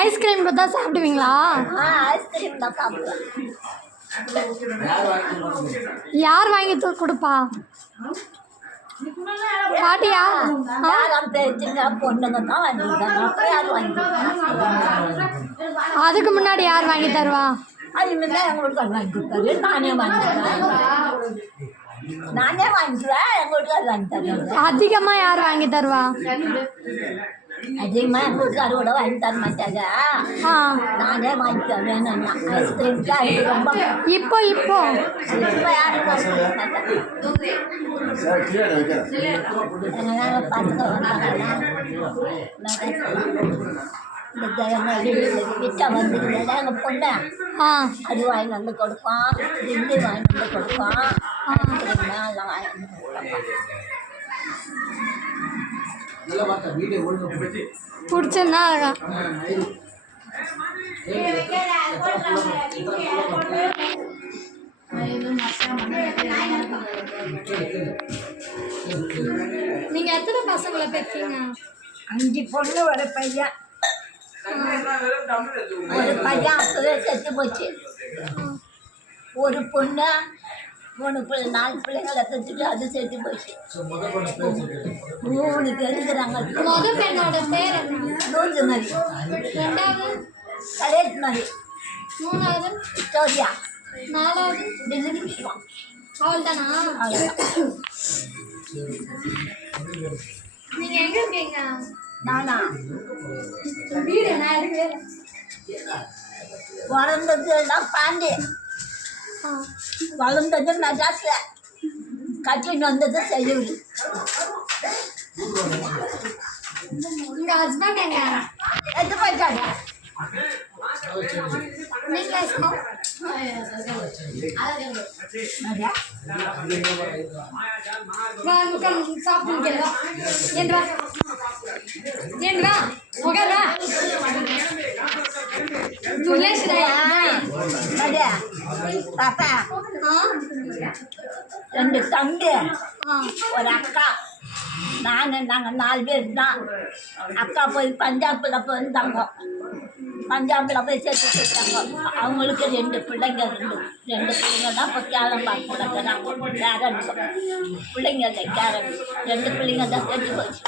Ice cream கொடுத்தா சாப்பிடுவீங்களா? Ice cream தான் சாப்பிடுவேன். யார் வாங்கி கொடுப்பா? பாட்டியா? பொண்ணுங்க தான் வாங்கி. அதுக்கு முன்னாடி யார் வாங்கி தருவா? அது முன்னாடி எங்களுக்கு வாங்கி கொடுத்தாரு. நானே வாங்கிக்குவேன். எங்களுக்கு அது வாங்கி தருவேன். அதிகமாக யார் வாங்கி தருவா? அதிகமாக எங்கள் வீட்டுக்காரு கூட வாங்கி தர மாட்டாங்க. நானே வாங்கி தருவேன். ஐஸ்கிரீம்க்கு அது ரொம்ப இப்போ இப்போ யாரும் விட்டா வந்துருந்தா எங்கள் பொண்ணை அது வாங்கி வந்து கொடுப்பான். தில்லி வாங்கி வந்து கொடுப்பான். எல்லாம் வாங்கி வந்து பிடிச்சிருந்தா அழகா நீங்க எத்தனை பசங்களை பெற்றீங்க? 5 பொண்ணு ஒரு பையன். ஒரு பையன் அப்பவே செத்து போச்சு. ஒரு பொண்ணு 4 பிள்ளைங்களை பெற்றுட்டு அது செத்து போச்சு. 3 தெரிஞ்சுறாங்க. முதல் பெண்ணோட பேர் ரோஜு மாதிரி, ரெண்டாவது கலேஜ் மாதிரி, மூணாவது விக்டோரியா, 4வது டெலிவரி விஷ்வம். அவள் தானா? நீங்க எங்க இருக்கீங்க? நானா வீடு நான் எடுக்கவே பிறந்ததுலாம் பாண்டி, வளர்ந்தது மெட்ராஸ்ல, கட்டின்னு வந்தது செய்யுது. உங்க ஹஸ்பண்ட் எங்க? எடுத்து போயிட்டாங்க. நீங்க சாப்பிடுங்க. ஏன்றா உகரா பாப்பா 2 தம்பி, ஒரு அக்கா, நாங்கள் 4 பேர் தான். அக்கா போய் பஞ்சாபில் வந்தாங்க. பஞ்சாபில் போய் சேர்த்து வச்சுட்டாங்க. அவங்களுக்கு 2 பிள்ளைங்க. 2 பிள்ளைங்க தான் இப்போ கேரம் பார்க்க கொடுக்குறாங்க. கேரட் பிள்ளைங்க இல்லை, கேரட் 2 பிள்ளைங்க தான் சேர்த்து போச்சு.